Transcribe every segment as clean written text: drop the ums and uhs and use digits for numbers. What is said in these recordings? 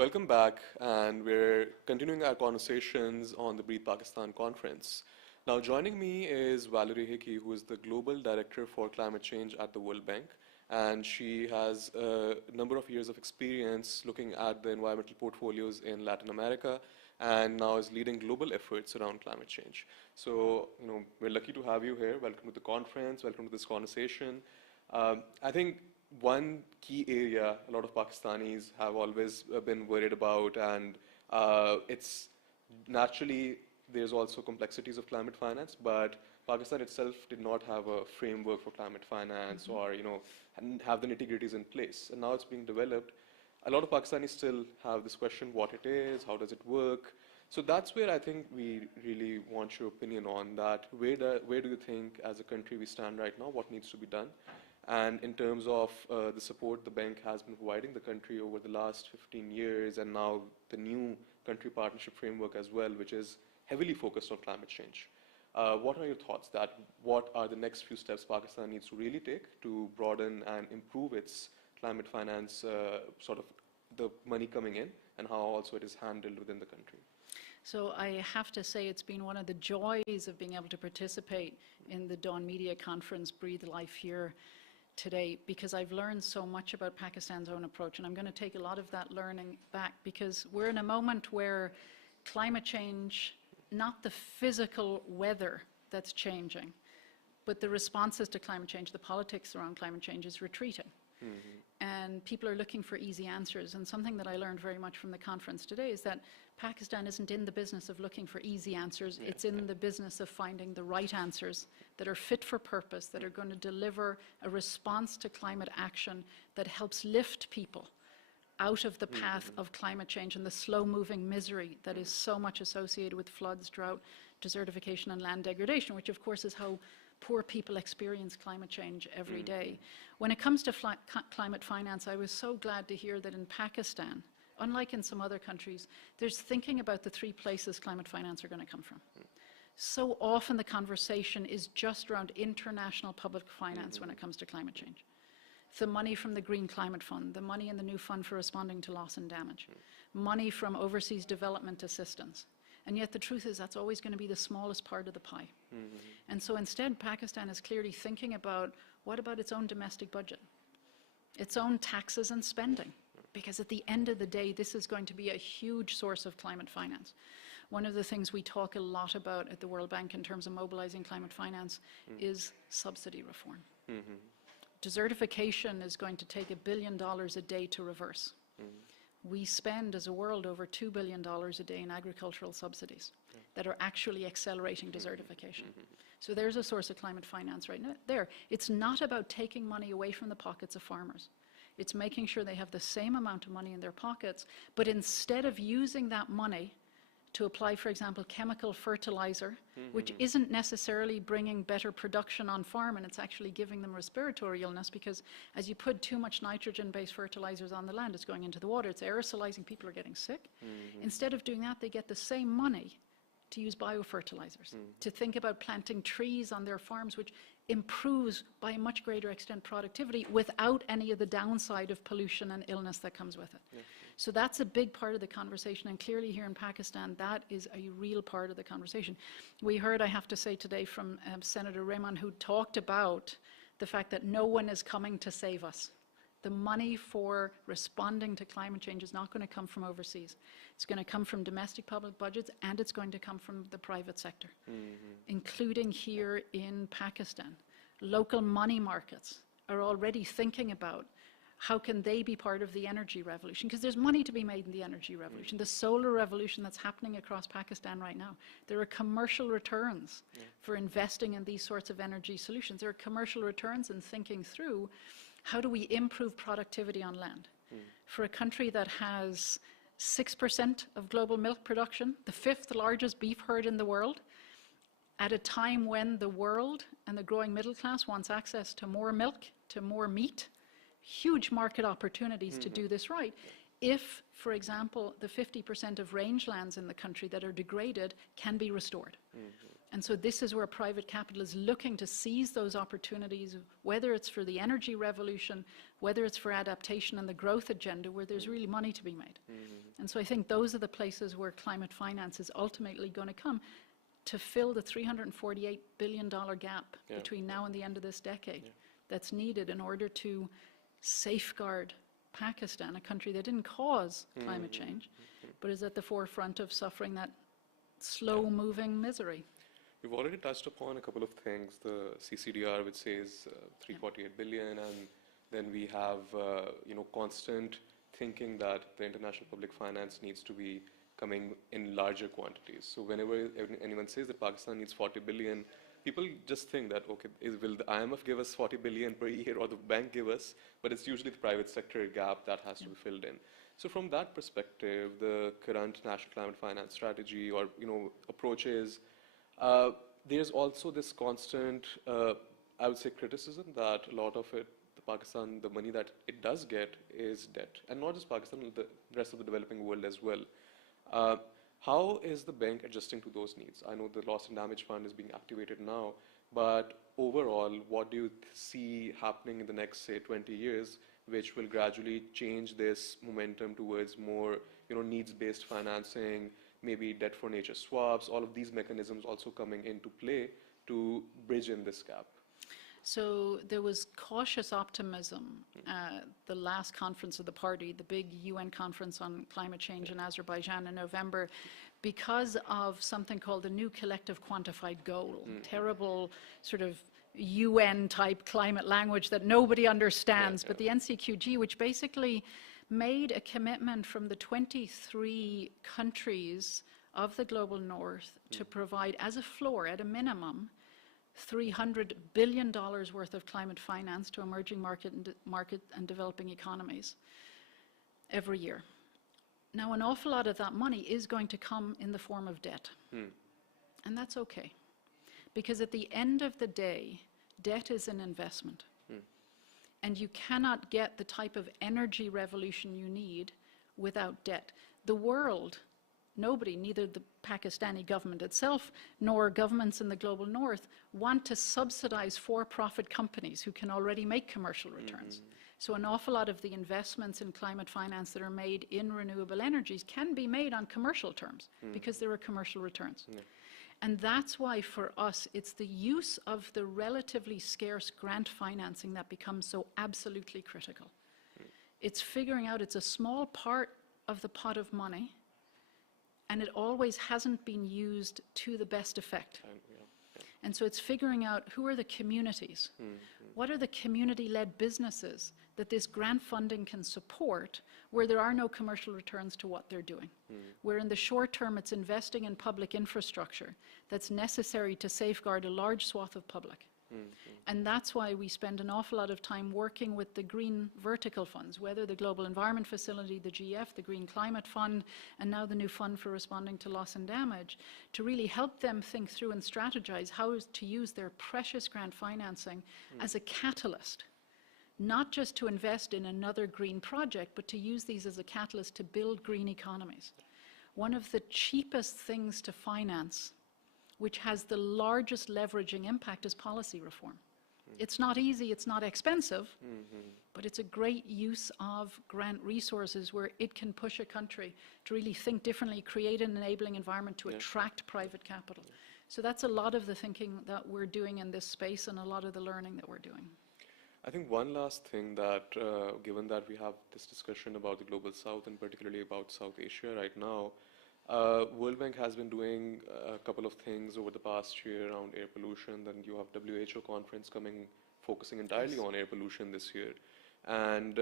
Welcome back, and we're continuing our conversations on the Breathe Pakistan conference. Now, joining me is Valerie Hickey, who is the Global Director for Climate Change at the World Bank, and she has a number of years of experience looking at the environmental portfolios in Latin America, and now is leading global efforts around climate change. So, we're lucky to have you here. Welcome to the conference. Welcome to this conversation. I think one key area a lot of Pakistanis have always been worried about, and it's naturally there's also complexities of climate finance, but Pakistan itself did not have a framework for climate finance or have the nitty-gritties in place, and now it's being developed. A lot of Pakistanis still have this question: what it is, how does it work? So that's where I think we really want your opinion on that. Where do you think, as a country, we stand right now? What needs to be done? And in terms of the support the bank has been providing the country over the last 15 years, and now the new country partnership framework as well, which is heavily focused on climate change. What are your thoughts that what are the next few steps Pakistan needs to really take to broaden and improve its climate finance, sort of the money coming in, and how also it is handled within the country? So I have to say it's been one of the joys of being able to participate in the DawnMedia conference, Breathe Life, here today, because I've learned so much about Pakistan's own approach, and I'm going to take a lot of that learning back, because we're in a moment where climate change, not the physical weather that's changing, but the responses to climate change, the politics around climate change is retreating. And people are looking for easy answers. And something that I learned very much from the conference today is that Pakistan isn't in the business of looking for easy answers. It's in the business of finding the right answers that are fit for purpose, that are going to deliver a response to climate action that helps lift people out of the path of climate change and the slow-moving misery that is so much associated with floods, drought, desertification, and land degradation, which of course is how poor people experience climate change every day. When it comes to climate finance, I was so glad to hear that in Pakistan, unlike in some other countries, there's thinking about the three places climate finance are going to come from. So often the conversation is just around international public finance when it comes to climate change. The money from the Green Climate Fund, the money in the new fund for responding to loss and damage, money from overseas development assistance. And yet the truth is that's always going to be the smallest part of the pie. And so instead, Pakistan is clearly thinking about what about its own domestic budget, its own taxes and spending, because at the end of the day, this is going to be a huge source of climate finance. One of the things we talk a lot about at the World Bank in terms of mobilizing climate finance is subsidy reform. Desertification is going to take $1 billion a day to reverse. We spend as a world over $2 billion a day in agricultural subsidies that are actually accelerating desertification. So there's a source of climate finance right now there. It's not about taking money away from the pockets of farmers. It's making sure they have the same amount of money in their pockets, but instead of using that money to apply, for example, chemical fertilizer, which isn't necessarily bringing better production on farm, and it's actually giving them respiratory illness, because as you put too much nitrogen-based fertilizers on the land, it's going into the water, it's aerosolizing, people are getting sick. Instead of doing that, they get the same money to use biofertilizers, to think about planting trees on their farms, which improves by a much greater extent productivity without any of the downside of pollution and illness that comes with it. So that's a big part of the conversation, and clearly here in Pakistan, that is a real part of the conversation. We heard, I have to say today, from Senator Rehman, who talked about the fact that no one is coming to save us. The money for responding to climate change is not going to come from overseas. It's going to come from domestic public budgets, and it's going to come from the private sector, including here in Pakistan. Local money markets are already thinking about how can they be part of the energy revolution, because there's money to be made in the energy revolution. The solar revolution that's happening across Pakistan right now, there are commercial returns for investing in these sorts of energy solutions. There are commercial returns in thinking through how do we improve productivity on land. For a country that has 6% of global milk production, the 5th largest beef herd in the world, at a time when the world and the growing middle class wants access to more milk, to more meat, huge market opportunities to do this right. If, for example, the 50% of rangelands in the country that are degraded can be restored. And so this is where private capital is looking to seize those opportunities, whether it's for the energy revolution, whether it's for adaptation and the growth agenda, where there's really money to be made. And so I think those are the places where climate finance is ultimately going to come to fill the $348 billion gap between now and the end of this decade that's needed in order to safeguard Pakistan, a country that didn't cause climate change, but is at the forefront of suffering that slow-moving misery. We've already touched upon a couple of things. The CCDR, which says 348 billion, and then we have constant thinking that the international public finance needs to be coming in larger quantities. So whenever anyone says that Pakistan needs 40 billion, people just think that, okay, will the IMF give us 40 billion per year or the bank give us? But it's usually the private sector gap that has to be filled in. So from that perspective, the current national climate finance strategy or approaches, there's also this constant, I would say, criticism that a lot of it, the money that it does get is debt. And not just Pakistan, the rest of the developing world as well. How is the bank adjusting to those needs? I know the loss and damage fund is being activated now, but overall, what do you see happening in the next, say, 20 years, which will gradually change this momentum towards more, needs-based financing, maybe debt for nature swaps, all of these mechanisms also coming into play to bridge in this gap? So there was cautious optimism at the last conference of the party, the big UN conference on climate change in Azerbaijan in November, because of something called the New Collective Quantified Goal, terrible sort of UN-type climate language that nobody understands, but the NCQG, which basically made a commitment from the 23 countries of the global north to provide, as a floor, at a minimum, $300 billion worth of climate finance to emerging market and developing economies every year. Now, an awful lot of that money is going to come in the form of debt. And that's okay. Because at the end of the day, debt is an investment. And you cannot get the type of energy revolution you need without debt. The world, nobody, neither the Pakistani government itself nor governments in the global north, want to subsidize for-profit companies who can already make commercial returns. So an awful lot of the investments in climate finance that are made in renewable energies can be made on commercial terms because there are commercial returns. And that's why for us it's the use of the relatively scarce grant financing that becomes so absolutely critical. It's figuring out it's a small part of the pot of money, and it always hasn't been used to the best effect. And so it's figuring out who are the communities, what are the community-led businesses that this grant funding can support where there are no commercial returns to what they're doing. Where in the short term it's investing in public infrastructure that's necessary to safeguard a large swath of public. And that's why we spend an awful lot of time working with the green vertical funds, whether the Global Environment Facility, the GF, the Green Climate Fund, and now the new fund for responding to loss and damage, to really help them think through and strategize how to use their precious grant financing as a catalyst, not just to invest in another green project, but to use these as a catalyst to build green economies. One of the cheapest things to finance, which has the largest leveraging impact, is policy reform. It's not easy, it's not expensive, but it's a great use of grant resources where it can push a country to really think differently, create an enabling environment to attract private capital. So that's a lot of the thinking that we're doing in this space and a lot of the learning that we're doing. I think one last thing that, given that we have this discussion about the Global South and particularly about South Asia right now, World Bank has been doing a couple of things over the past year around air pollution. Then you have WHO conference coming, focusing entirely on air pollution this year. And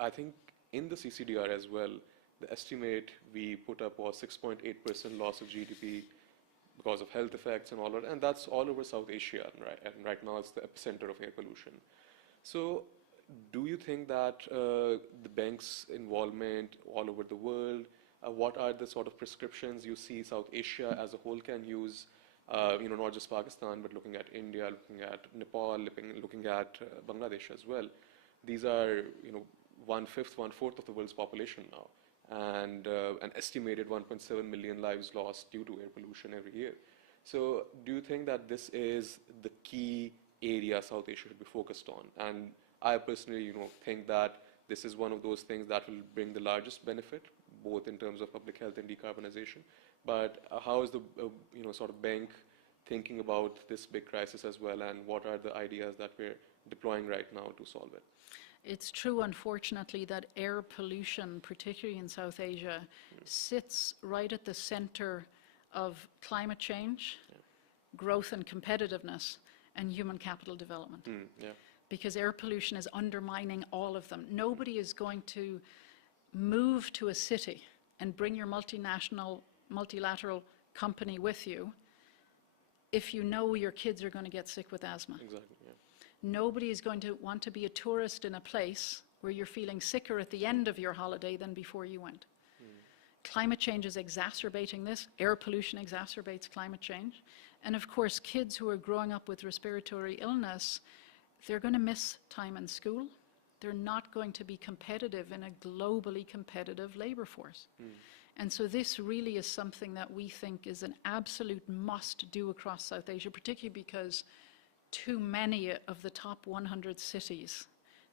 I think in the CCDR as well, the estimate we put up was 6.8% loss of GDP because of health effects and all that, and that's all over South Asia, right? And right now it's the epicenter of air pollution. So do you think that the bank's involvement all over the world, what are the sort of prescriptions you see South Asia as a whole can use, not just Pakistan, but looking at India, looking at Nepal, looking at Bangladesh as well? These are, 1/5, 1/4 of the world's population now, and an estimated 1.7 million lives lost due to air pollution every year. So do you think that this is the key area South Asia should be focused on? And I personally, think that this is one of those things that will bring the largest benefit, both in terms of public health and decarbonization. But how is the, sort of bank thinking about this big crisis as well, and what are the ideas that we're deploying right now to solve it? It's true, unfortunately, that air pollution, particularly in South Asia, sits right at the center of climate change, growth and competitiveness, and human capital development. Yeah. Because air pollution is undermining all of them. Nobody is going to move to a city and bring your multilateral company with you if you know your kids are going to get sick with asthma. Exactly, yeah. Nobody is going to want to be a tourist in a place where you're feeling sicker at the end of your holiday than before you went. Climate change is exacerbating this. Air pollution exacerbates climate change. And of course, kids who are growing up with respiratory illness, they're going to miss time in school. They're not going to be competitive in a globally competitive labor force. And so this really is something that we think is an absolute must do across South Asia, particularly because too many of the top 100 cities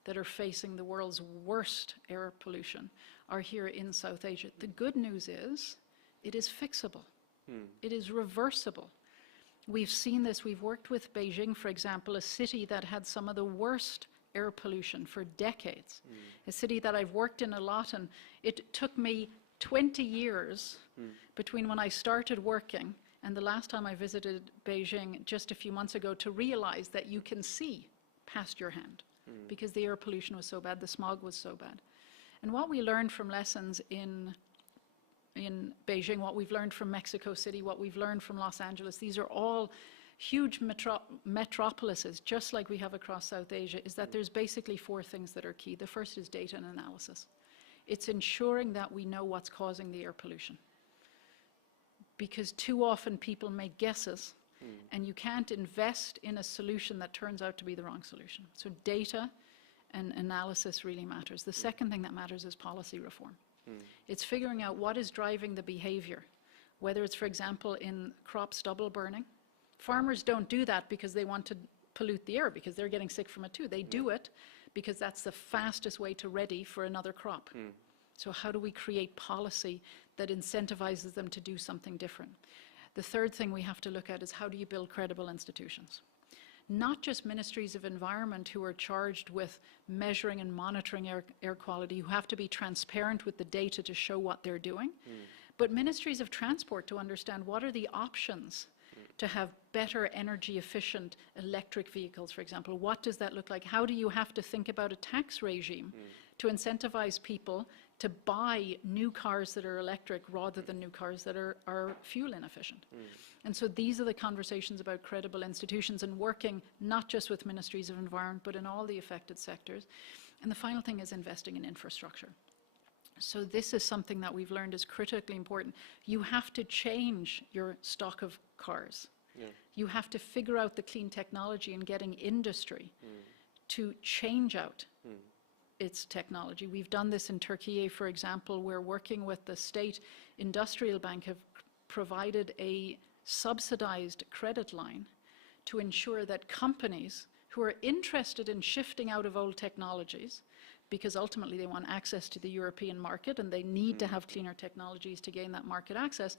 that are facing the world's worst air pollution are here in South Asia. The good news is it is fixable. It is reversible. We've seen this. We've worked with Beijing, for example, a city that had some of the worst air pollution for decades. A city that I've worked in a lot, and it took me 20 years between when I started working and the last time I visited Beijing just a few months ago to realize that you can see past your hand because the air pollution was so bad, the smog was so bad. And what we learned from lessons in Beijing, what we've learned from Mexico City, what we've learned from Los Angeles, these are all huge metropolises, just like we have across South Asia, is that there's basically four things that are key. The first is data and analysis. It's ensuring that we know what's causing the air pollution. Because too often people make guesses and you can't invest in a solution that turns out to be the wrong solution. So data and analysis really matters. The second thing that matters is policy reform. It's figuring out what is driving the behavior, whether it's, for example, in crop stubble burning. Farmers don't do that because they want to pollute the air, because they're getting sick from it too. They do it because that's the fastest way to ready for another crop. So how do we create policy that incentivizes them to do something different? The third thing we have to look at is how do you build credible institutions? Not just ministries of environment who are charged with measuring and monitoring air quality, who have to be transparent with the data to show what they're doing, but ministries of transport to understand what are the options to have better energy efficient electric vehicles, for example. What does that look like? How do you have to think about a tax regime to incentivize people to buy new cars that are electric rather than new cars that are fuel inefficient? And so these are the conversations about credible institutions and working not just with ministries of environment, but in all the affected sectors. And the final thing is investing in infrastructure. So this is something that we've learned is critically important. You have to change your stock of cars. You have to figure out the clean technology and getting industry to change out its technology. We've done this in Turkey, for example. We're working with the State Industrial Bank, have provided a subsidized credit line to ensure that companies who are interested in shifting out of old technologies, because ultimately they want access to the European market and they need to have cleaner technologies to gain that market access,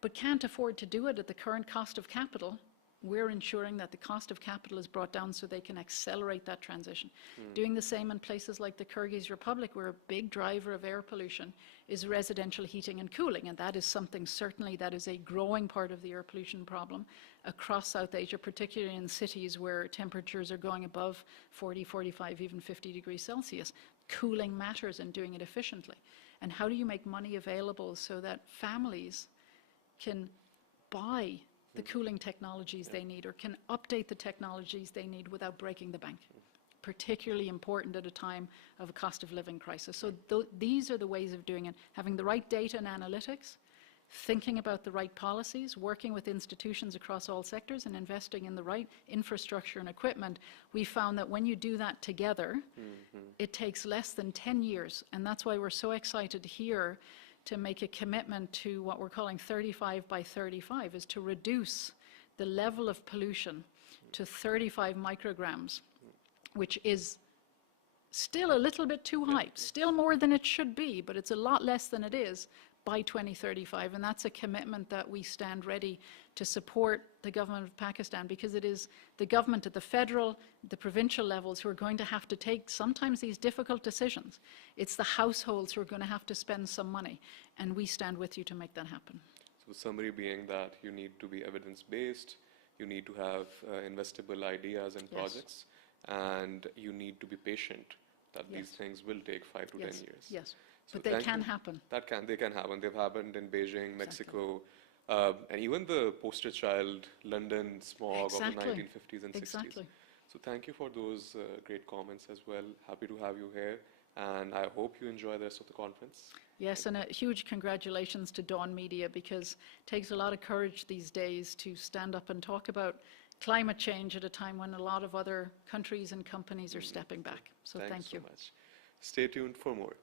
but can't afford to do it at the current cost of capital, we're ensuring that the cost of capital is brought down so they can accelerate that transition. Doing the same in places like the Kyrgyz Republic, where a big driver of air pollution is residential heating and cooling, and that is something certainly that is a growing part of the air pollution problem across South Asia, particularly in cities where temperatures are going above 40, 45, even 50 degrees Celsius. Cooling matters and doing it efficiently. And how do you make money available so that families can buy the cooling technologies they need, or can update the technologies they need without breaking the bank? Particularly important at a time of a cost of living crisis. So these are the ways of doing it. Having the right data and analytics, thinking about the right policies, working with institutions across all sectors, and investing in the right infrastructure and equipment. We found that when you do that together, it takes less than 10 years. And that's why we're so excited here to make a commitment to what we're calling 35 by 35, is to reduce the level of pollution to 35 micrograms, which is still a little bit too high, still more than it should be, but it's a lot less than it is by 2035. And that's a commitment that we stand ready to support the government of Pakistan, because it is the government at the federal, the provincial levels who are going to have to take sometimes these difficult decisions. It's the households who are going to have to spend some money, and we stand with you to make that happen. So summary being that you need to be evidence-based, you need to have investable ideas and projects, and you need to be patient, that these things will take 5 to 10 years. Yes, So but they can happen. They can happen. They've happened in Beijing, Mexico, and even the poster child London smog of the 1950s and 60s. Exactly. So thank you for those great comments as well. Happy to have you here, and I hope you enjoy the rest of the conference. Yes, and a huge congratulations to DawnMedia, because it takes a lot of courage these days to stand up and talk about climate change at a time when a lot of other countries and companies are stepping back. So thank you. Thanks so much. Stay tuned for more.